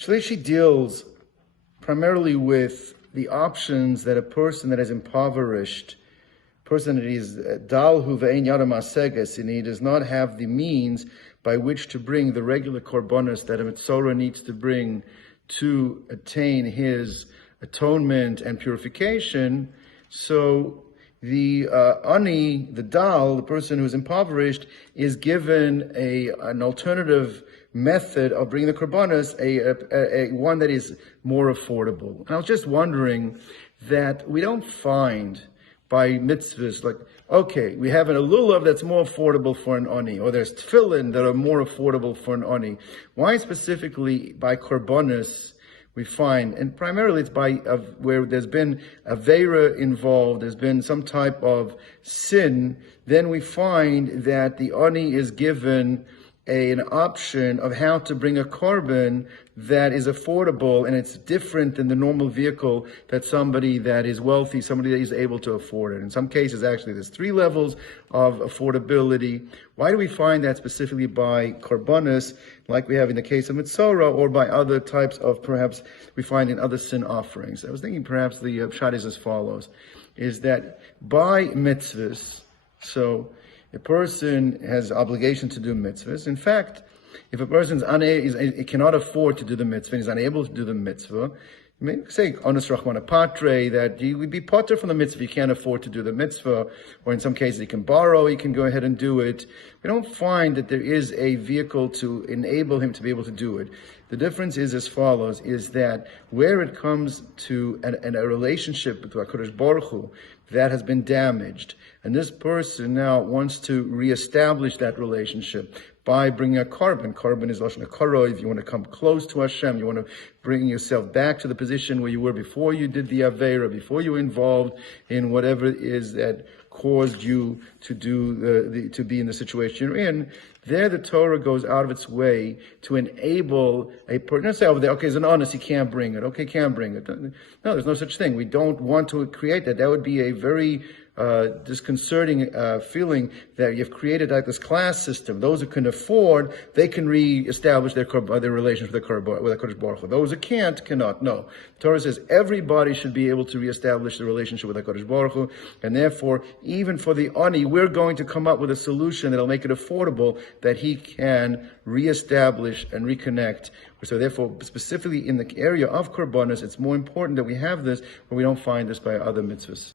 Shlishi deals primarily with the options that a person that is impoverished, person that is dalhu ve'ein yadam aseges, and he does not have the means by which to bring the regular korbanos that a Metzora needs to bring to attain his atonement and purification. So the ani, the dal, the person who is impoverished, is given an alternative method of bringing the korbanos, a one that is more affordable. And I was just wondering that we don't find by mitzvahs like, okay, we have an lulav that's more affordable for an ani, or there's tefillin that are more affordable for an ani. Why specifically by korbanos we find, and primarily it's where there's been aveira involved, there's been some type of sin, then we find that the ani is given an option of how to bring a korban that is affordable, and it's different than the normal vehicle that somebody that is wealthy, somebody that is able to afford it. In some cases, actually, there's 3 levels of affordability. Why do we find that specifically by korbanos, like we have in the case of Metzora, or by other types of, perhaps, we find in other sin offerings? I was thinking perhaps the pshat is as follows, is that by mitzvahs, so a person has obligation to do mitzvahs. In fact, if a person cannot afford to do the mitzvah, and is unable to do the mitzvah, you may say, honest rachmana patre, that you would be potter from the mitzvah, you can't afford to do the mitzvah, or in some cases you can borrow, you can go ahead and do it. We don't find that there is a vehicle to enable him to be able to do it. The difference is as follows, is that where it comes to a relationship with HaKadosh Baruch Hu that has been damaged, and this person now wants to reestablish that relationship by bringing a korban. Korban is lashon hakara. If you want to come close to Hashem, you want to bring yourself back to the position where you were before you did the aveira, before you were involved in whatever it is that caused you to do to be in the situation you're in. There, the Torah goes out of its way to enable a person. Don't say over there, okay, it's an honest, you can't bring it. Okay, can't bring it. No, there's no such thing. We don't want to create that. That would be a very disconcerting feeling that you've created like this class system. Those who can afford, they can re-establish their relationship with HaKadosh Baruch Hu. Those who can't, cannot. No. The Torah says everybody should be able to re-establish the relationship with HaKadosh Baruch Hu, and therefore, even for the ani, we're going to come up with a solution that'll make it affordable that he can re-establish and reconnect. So therefore, specifically in the area of korbanos, it's more important that we have this, but we don't find this by other mitzvahs.